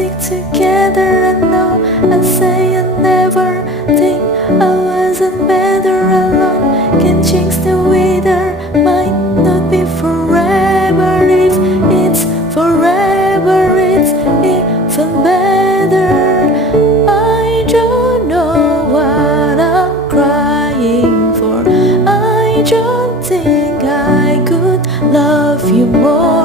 stick together. I know I say I never think I wasn't better alone. Can change the weather, might not be forever. If it's forever, it's even better. I don't know what I'm crying for. I don't think I could love you more.